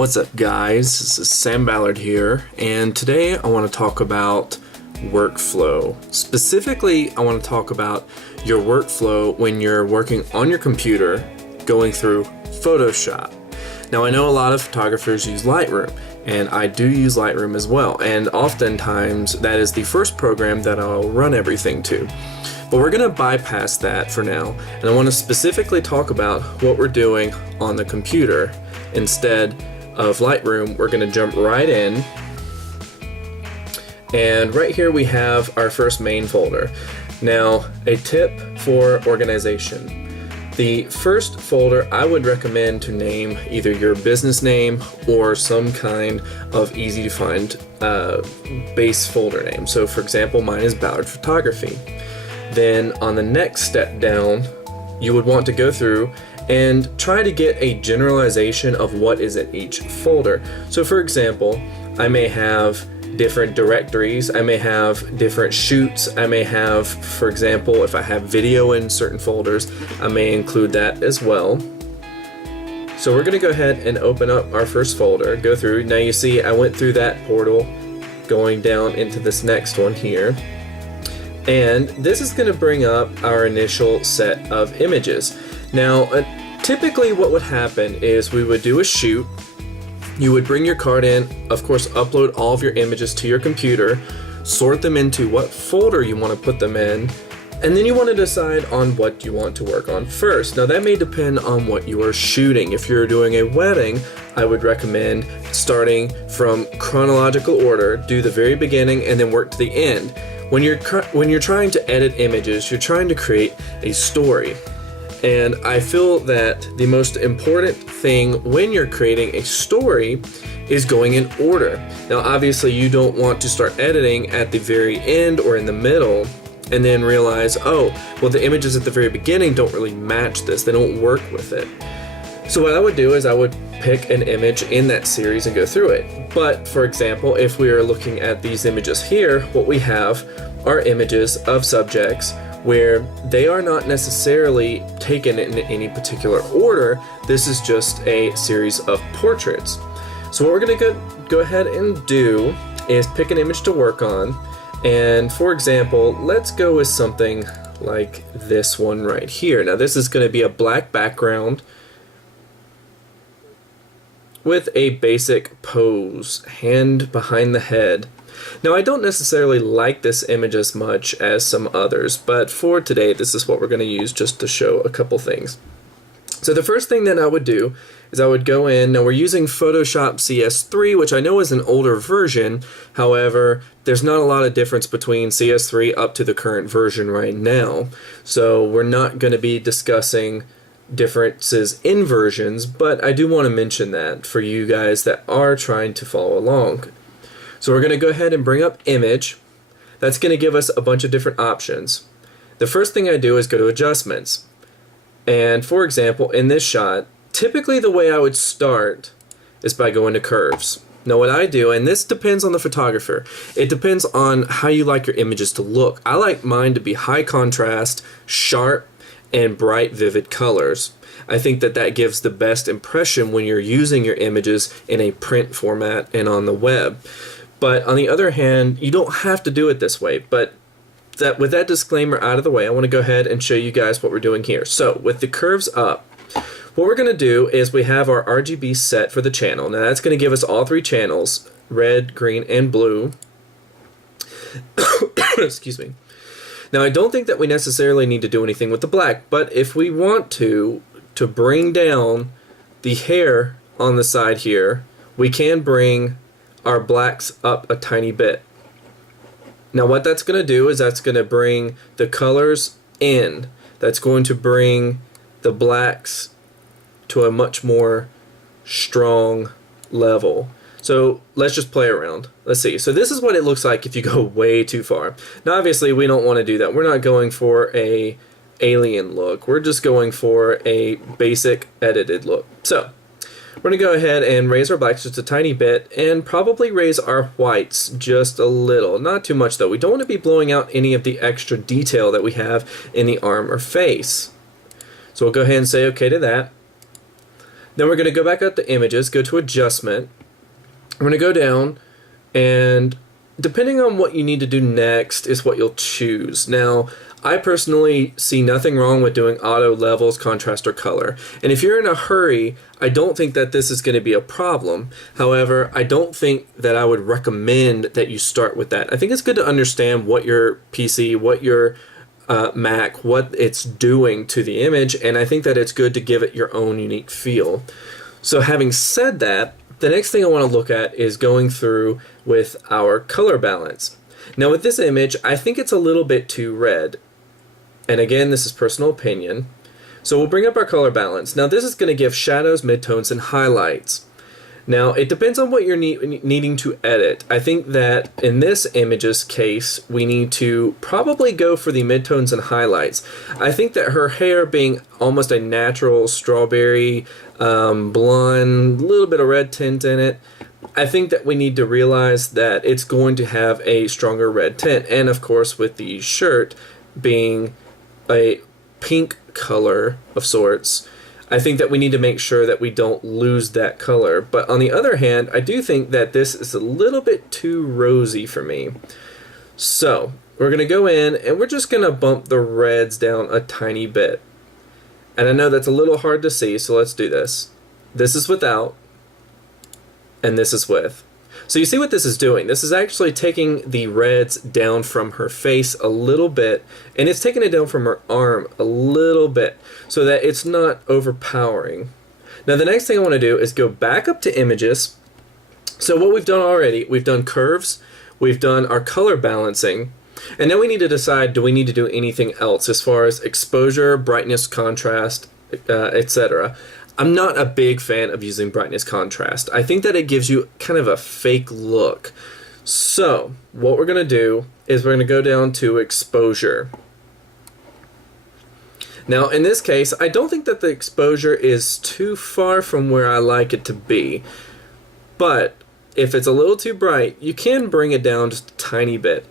What's up, guys? This is Sam Ballard here, and today I want to talk about workflow. Specifically, I want to talk about your workflow when you're working on your computer going through Photoshop. Now, I know a lot of photographers use Lightroom, and I do use Lightroom as well, and oftentimes that is the first program that I'll run everything to. But we're going to bypass that for now, and I want to specifically talk about what we're doing on the computer. Instead of Lightroom, we're going to jump right in, and right here we have our first main folder. Now, a tip for organization. The first folder I would recommend to name either your business name or some kind of easy to find base folder name. So for example, mine is Ballard Photography. Then on the next step down, you would want to go through and try to get a generalization of what is in each folder. So for example, I may have different directories, I may have different shoots, I may have, for example, if I have video in certain folders, I may include that as well. So we're going to go ahead and open up our first folder, go through. Now you see I went through that portal going down into this next one here. And this is going to bring up our initial set of images. Now, typically what would happen is we would do a shoot. You would bring your card in, of course, upload all of your images to your computer, sort them into what folder you want to put them in, and then you want to decide on what you want to work on first. Now, that may depend on what you are shooting. If you're doing a wedding, I would recommend starting from chronological order, do the very beginning, and then work to the end. When you're trying to edit images, you're trying to create a story. And I feel that the most important thing when you're creating a story is going in order. Now, obviously, you don't want to start editing at the very end or in the middle and then realize, oh, well, the images at the very beginning don't really match this. They don't work with it. So what I would do is I would pick an image in that series and go through it. But for example, if we are looking at these images here, what we have are images of subjects where they are not necessarily taken in any particular order. This is just a series of portraits. So what we're going to go ahead and do is pick an image to work on. And for example, let's go with something like this one right here. Now this is going to be a black background with a basic pose, hand behind the head. Now, I don't necessarily like this image as much as some others, but for today, this is what we're going to use just to show a couple things. So the first thing that I would do is I would go in. Now, we're using Photoshop CS3, which I know is an older version. However, there's not a lot of difference between CS3 up to the current version right now. So we're not going to be discussing differences in versions, but I do want to mention that for you guys that are trying to follow along. So we're going to go ahead and bring up image. That's going to give us a bunch of different options. The first thing I do is go to adjustments. And for example, in this shot, typically the way I would start is by going to curves. Now what I do, and this depends on the photographer, it depends on how you like your images to look. I like mine to be high contrast, sharp, and bright, vivid colors. I think that that gives the best impression when you're using your images in a print format and on the web. But on the other hand, you don't have to do it this way. But with that disclaimer out of the way, I want to go ahead and show you guys what we're doing here. So with the curves up, what we're going to do is we have our RGB set for the channel. Now that's going to give us all three channels, red, green, and blue. Excuse me. Now I don't think that we necessarily need to do anything with the black, but if we want to bring down the hair on the side here, we can bring our blacks up a tiny bit. Now what that's going to do is that's going to bring the colors in. That's going to bring the blacks to a much more strong level. So let's just play around. Let's see. So this is what it looks like if you go way too far. Now obviously we don't want to do that. We're not going for a alien look. We're just going for a basic edited look. So we're going to go ahead and raise our blacks just a tiny bit and probably raise our whites just a little. Not too much though. We don't want to be blowing out any of the extra detail that we have in the arm or face. So we'll go ahead and say okay to that. Then we're going to go back up to images, go to adjustment. We're going to go down, and depending on what you need to do next is what you'll choose. Now, I personally see nothing wrong with doing auto, levels, contrast, or color. And if you're in a hurry, I don't think that this is going to be a problem. However, I don't think that I would recommend that you start with that. I think it's good to understand what your PC, what your Mac, what it's doing to the image, and I think that it's good to give it your own unique feel. So having said that, the next thing I want to look at is going through with our color balance. Now with this image, I think it's a little bit too red. And again, this is personal opinion. So we'll bring up our color balance. Now this is going to give shadows, midtones, and highlights. Now it depends on what you're needing to edit. I think that in this image's case, we need to probably go for the midtones and highlights. I think that her hair being almost a natural strawberry, blonde, little bit of red tint in it, I think that we need to realize that it's going to have a stronger red tint. And of course with the shirt being a pink color of sorts, I think that we need to make sure that we don't lose that color. But on the other hand, I do think that this is a little bit too rosy for me. So we're going to go in and we're just going to bump the reds down a tiny bit. And I know that's a little hard to see, so let's do this. This is without, and this is with. So you see what this is doing. This is actually taking the reds down from her face a little bit, and it's taking it down from her arm a little bit so that it's not overpowering. Now the next thing I want to do is go back up to images. So what we've done already, we've done curves, we've done our color balancing, and now we need to decide, do we need to do anything else as far as exposure, brightness, contrast, etc. I'm not a big fan of using brightness contrast. I think that it gives you kind of a fake look. So what we're going to do is we're going to go down to exposure. Now in this case, I don't think that the exposure is too far from where I like it to be. But if it's a little too bright, you can bring it down just a tiny bit.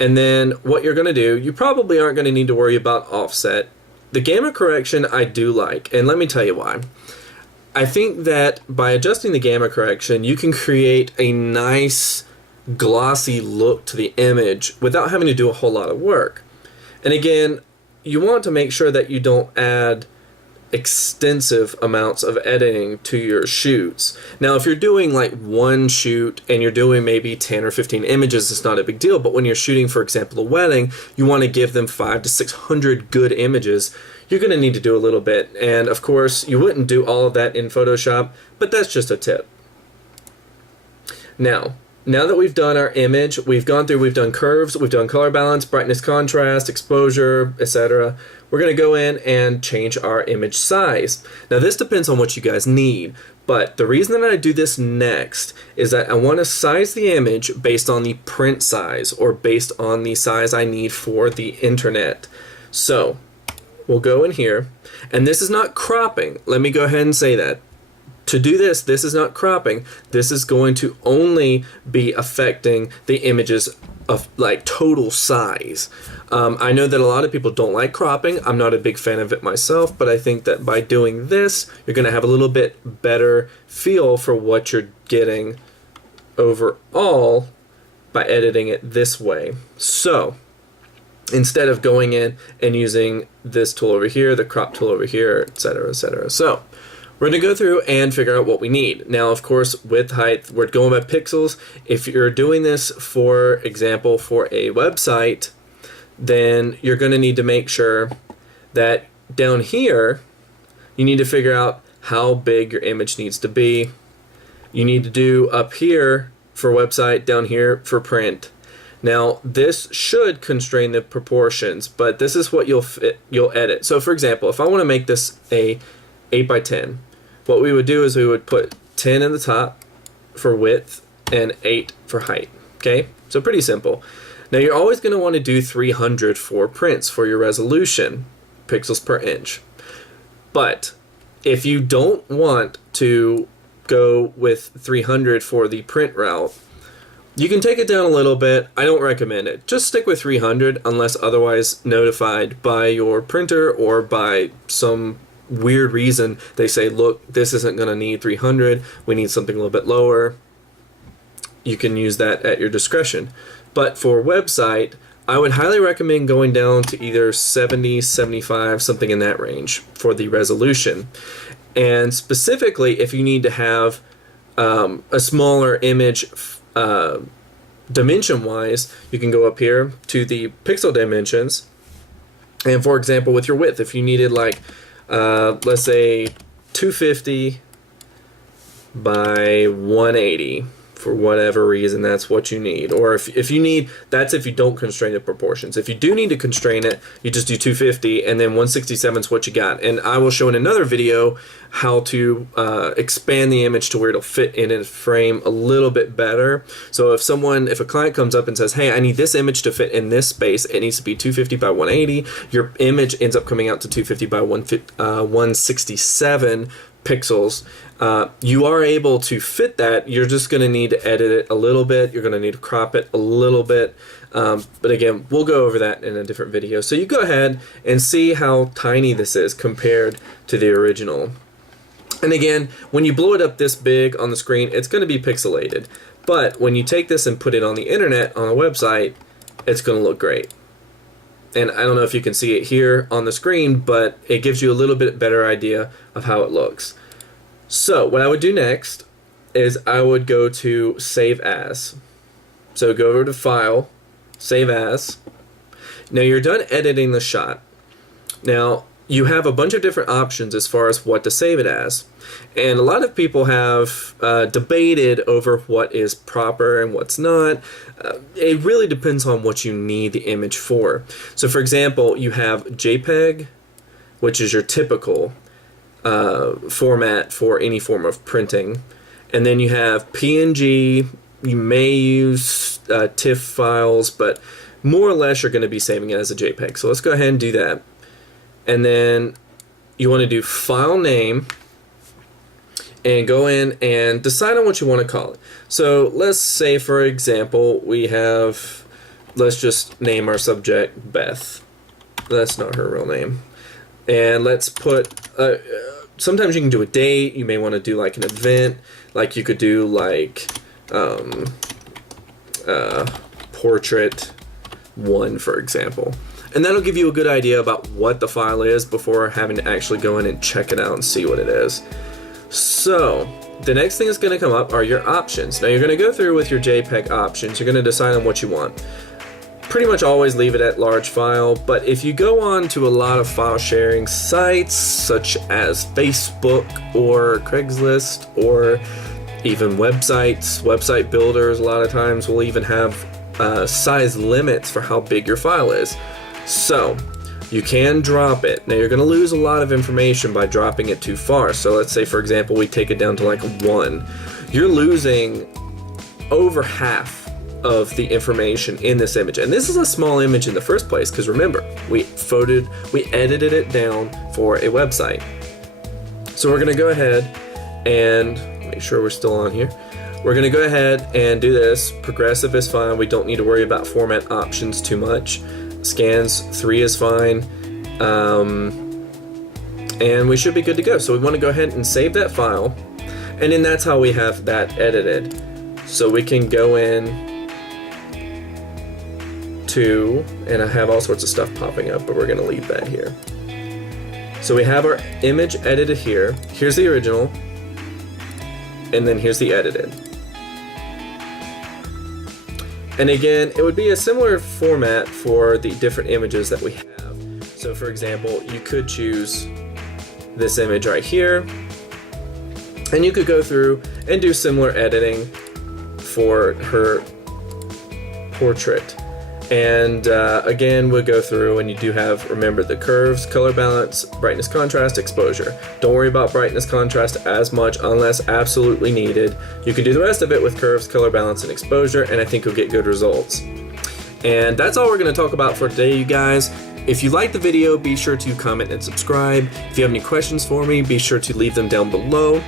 And then what you're going to do, you probably aren't going to need to worry about offset. The gamma correction I do like, and let me tell you why. I think that by adjusting the gamma correction, you can create a nice glossy look to the image without having to do a whole lot of work. And again, you want to make sure that you don't add extensive amounts of editing to your shoots. Now if you're doing like one shoot and you're doing maybe 10 or 15 images, it's not a big deal. But when you're shooting, for example, a wedding, you want to give them 500 to 600 good images. You're going to need to do a little bit. And of course you wouldn't do all of that in Photoshop, but that's just a tip. Now that we've done our image, we've done curves, we've done color balance, brightness, contrast, exposure, etc. We're going to go in and change our image size. Now this depends on what you guys need, but the reason that I do this next is that I want to size the image based on the print size or based on the size I need for the internet. So we'll go in here, and this is not cropping. Let me go ahead and say that. To do this, this is not cropping. This is going to only be affecting the images of like total size. I know that a lot of people don't like cropping. I'm not a big fan of it myself, but I think that by doing this, you're going to have a little bit better feel for what you're getting overall by editing it this way. So instead of going in and using this tool over here, the crop tool over here, etc., etc. So we're going to go through and figure out what we need. Now, of course, width, height, we're going by pixels. If you're doing this, for example, for a website, then you're going to need to make sure that down here, you need to figure out how big your image needs to be. You need to do up here for website, down here for print. Now, this should constrain the proportions, but this is what you'll edit. So, for example, if I want to make this a 8 by 10, what we would do is we would put 10 in the top for width and 8 for height. Okay, so pretty simple. Now you're always going to want to do 300 for prints for your resolution, pixels per inch. But if you don't want to go with 300 for the print route, you can take it down a little bit. I don't recommend it. Just stick with 300 unless otherwise notified by your printer or by some weird reason they say, look, this isn't going to need 300, we need something a little bit lower, you can use that at your discretion. But for website, I would highly recommend going down to either 70, 75, something in that range for the resolution. And specifically, if you need to have a smaller image dimension-wise, you can go up here to the pixel dimensions. And for example, with your width, if you needed like, let's say 250 by 180, for whatever reason, that's what you need. Or if you need, that's if you don't constrain the proportions. If you do need to constrain it, you just do 250, and then 167 is what you got. And I will show in another video how to expand the image to where it'll fit in a frame a little bit better. So if a client comes up and says, hey, I need this image to fit in this space, it needs to be 250 by 180, your image ends up coming out to 250 by 167 pixels. You are able to fit that. You're just going to need to edit it a little bit. You're going to need to crop it a little bit. But again, we'll go over that in a different video. So you go ahead and see how tiny this is compared to the original. And again, when you blow it up this big on the screen, it's going to be pixelated. But when you take this and put it on the internet, on a website, it's going to look great. And I don't know if you can see it here on the screen, but it gives you a little bit better idea of how it looks. So what I would do next is I would go to Save As. So go over to File, Save As. Now you're done editing the shot. Now you have a bunch of different options as far as what to save it as. And a lot of people have debated over what is proper and what's not. It really depends on what you need the image for. So for example, you have JPEG, which is your typical format for any form of printing. And then you have PNG, you may use TIFF files, but more or less you're going to be saving it as a JPEG. So let's go ahead and do that. And then you want to do file name and go in and decide on what you want to call it. So let's say, for example, we have, let's just name our subject Beth. That's not her real name. And let's put, sometimes you can do a date. You may want to do like an event. Like you could do like portrait 1, for example. And that'll give you a good idea about what the file is before having to actually go in and check it out and see what it is. So the next thing that's going to come up are your options. Now you're going to go through with your JPEG options. You're going to decide on what you want. Pretty much always leave it at large file, but if you go on to a lot of file sharing sites such as Facebook or Craigslist or even websites, website builders a lot of times will even have size limits for how big your file is. So you can drop it. Now you're going to lose a lot of information by dropping it too far. So let's say, for example, we take it down to like 1. You're losing over half of the information in this image. And this is a small image in the first place because remember, we edited it down for a website. So we're going to go ahead and make sure we're still on here. We're going to go ahead and do this. Progressive is fine. We don't need to worry about format options too much. Scans 3 is fine, and we should be good to go. So we want to go ahead and save that file, and then that's how we have that edited. So we can go in to, and I have all sorts of stuff popping up, but we're going to leave that here. So we have our image edited here. Here's the original, and then here's the edited. And again, it would be a similar format for the different images that we have. So for example, you could choose this image right here, and you could go through and do similar editing for her portrait. And again, we'll go through and you do have, remember, the curves, color balance, brightness, contrast, exposure. Don't worry about brightness, contrast as much unless absolutely needed. You can do the rest of it with curves, color balance, and exposure, and I think you'll get good results. And that's all we're going to talk about for today, you guys. If you liked the video, be sure to comment and subscribe. If you have any questions for me, be sure to leave them down below,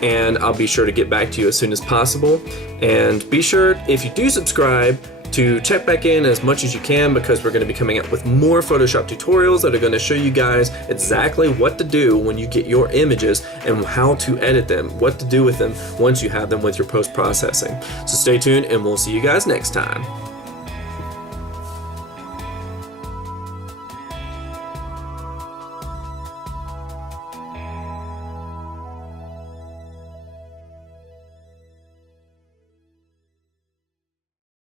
and I'll be sure to get back to you as soon as possible. And be sure, if you do subscribe, to check back in as much as you can, because we're going to be coming out with more Photoshop tutorials that are going to show you guys exactly what to do when you get your images and how to edit them, what to do with them once you have them with your post-processing. So stay tuned and we'll see you guys next time.